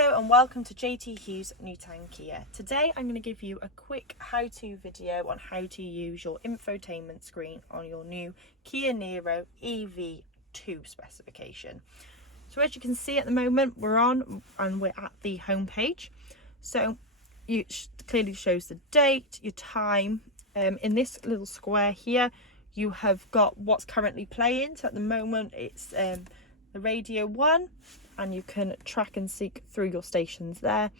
Hello and welcome to JT Hughes Newtown Kia. Today I'm going to give you a quick how-to video on how to use your infotainment screen on your new Kia Niro EV 2 specification. So as you can see at the moment we're at the home page. So it clearly shows the date, your time. In this little square here you have got what's currently playing. So at the moment it's the Radio 1. And you can track and seek through your stations there.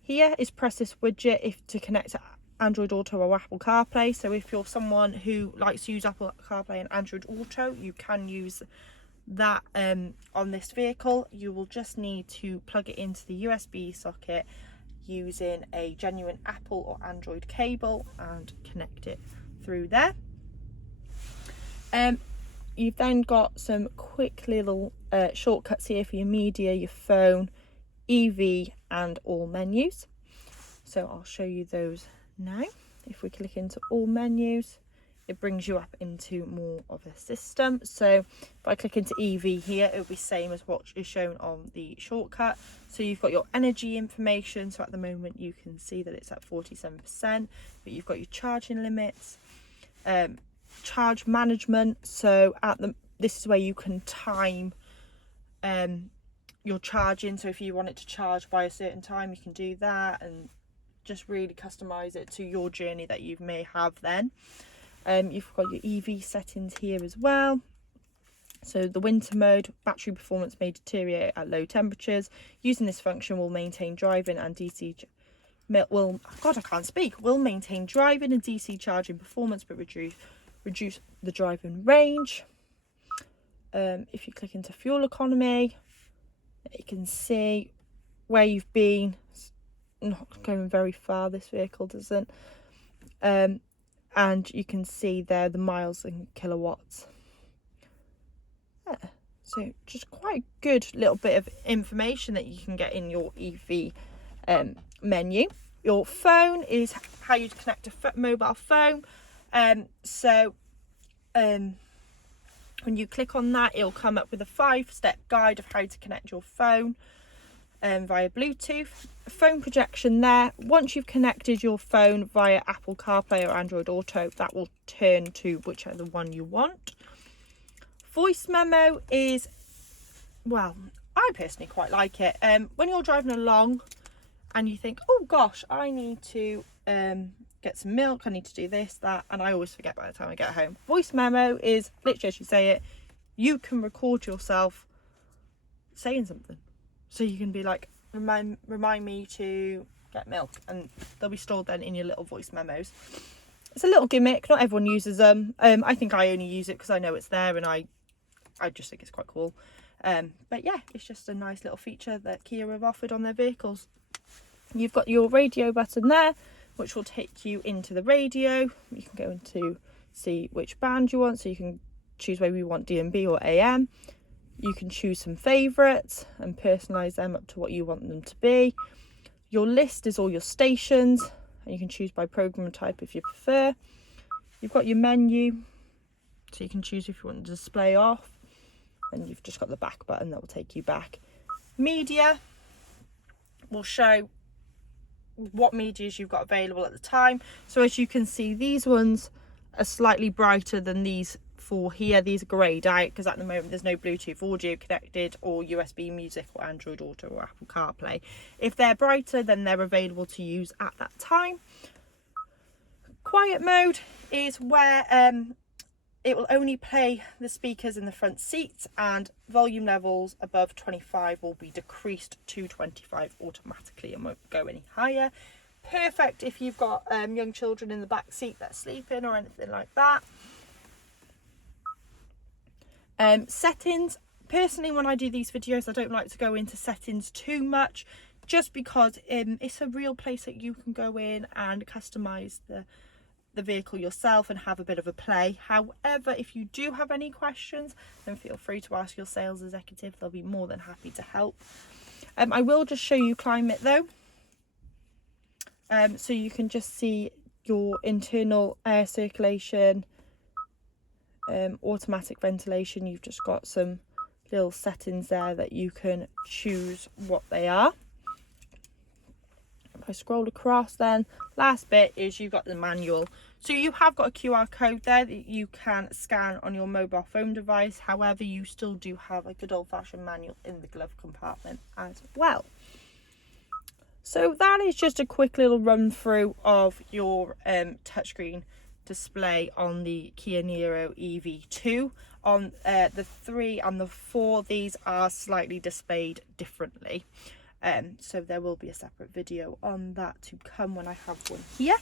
Here is press this widget to connect to Android Auto or Apple CarPlay. So if you're someone who likes to use Apple CarPlay and Android Auto, you can use that on this vehicle. You will just need to plug it into the USB socket using a genuine Apple or Android cable and connect it through there. You've then got some quick little shortcuts here for your media, your phone, EV and all menus. So I'll show you those now. If we click into all menus, it brings you up into more of a system. So if I click into EV here, it'll be same as what is shown on the shortcut. So you've got your energy information. So at the moment you can see that it's at 47%, but you've got your charging limits, charge management. So this is where you can time your charging. So if you want it to charge by a certain time, you can do that and just really customize it to your journey that you may have then. You've got your EV settings here as well. So the winter mode, battery performance may deteriorate at low temperatures. Using this function will maintain driving and will maintain driving and DC charging performance, but reduce the driving range. If you click into fuel economy, you can see where you've been. It's not going very far, this vehicle doesn't. And you can see there the miles and kilowatts. Yeah. So just quite a good little bit of information that you can get in your EV menu. Your phone is how you connect a mobile phone. When you click on that, it'll come up with a 5-step guide of how to connect your phone via Bluetooth. Phone projection there. Once you've connected your phone via Apple CarPlay or Android Auto, that will turn to whichever one you want. Voice memo is, well, I personally quite like it. When you're driving along and you think, oh gosh, I need to get some milk, I need to do this, that, and I always forget by the time I get home. Voice memo is literally as you say it. You can record yourself saying something, so you can be like, remind me to get milk, and they'll be stored then in your little voice memos. It's a little gimmick, not everyone uses them. I think I only use it because I know it's there and I just think it's quite cool. But yeah, it's just a nice little feature that Kia have offered on their vehicles. You've got your radio button there, which will take you into the radio. You can go into see which band you want, so you can choose whether you want DMB or AM. You can choose some favourites and personalise them up to what you want them to be. Your list is all your stations, and you can choose by program type if you prefer. You've got your menu, so you can choose if you want to display off, and you've just got the back button that will take you back. Media will show what medias you've got available at the time. So as you can see, these ones are slightly brighter than these four here. These are greyed out because at the moment there's no Bluetooth audio connected or USB music or Android Auto or Apple CarPlay. If they're brighter, then they're available to use at that time. Quiet mode is where it will only play the speakers in the front seats, and volume levels above 25 will be decreased to 25 automatically and won't go any higher. Perfect if you've got young children in the back seat that's sleeping or anything like that. Settings. Personally, when I do these videos, I don't like to go into settings too much, just because it's a real place that you can go in and customize the vehicle yourself and have a bit of a play. However, if you do have any questions, then feel free to ask your sales executive. They'll be more than happy to help. I will just show you climate though, so you can just see your internal air circulation, automatic ventilation. You've just got some little settings there that you can choose what they are. If I scroll across, then last bit is you've got the manual. So you have got a QR code there that you can scan on your mobile phone device. However, you still do have a good old-fashioned manual in the glove compartment as well. So that is just a quick little run through of your touchscreen display on the Kia Niro EV2. On the 3 and the 4, these are slightly displayed differently. So there will be a separate video on that to come when I have one here.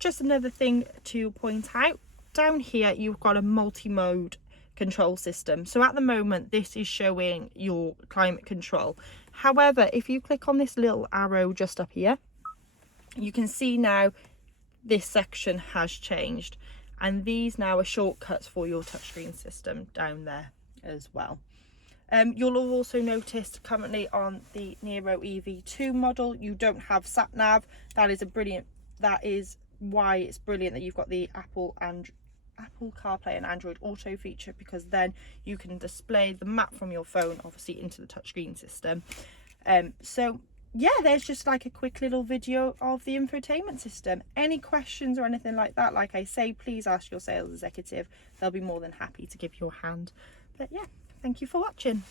Just another thing to point out, down here you've got a multi-mode control system. So at the moment this is showing your climate control. However, if you click on this little arrow just up here, you can see now this section has changed, and these now are shortcuts for your touchscreen system down there as well. You'll have also noticed currently on the Niro EV2 model you don't have sat nav. That is why it's brilliant that you've got the Apple CarPlay and Android Auto feature, because then you can display the map from your phone obviously into the touchscreen system. So yeah, there's just like a quick little video of the infotainment system. Any questions or anything like that, like I say, please ask your sales executive. They'll be more than happy to give you a hand. But yeah, thank you for watching.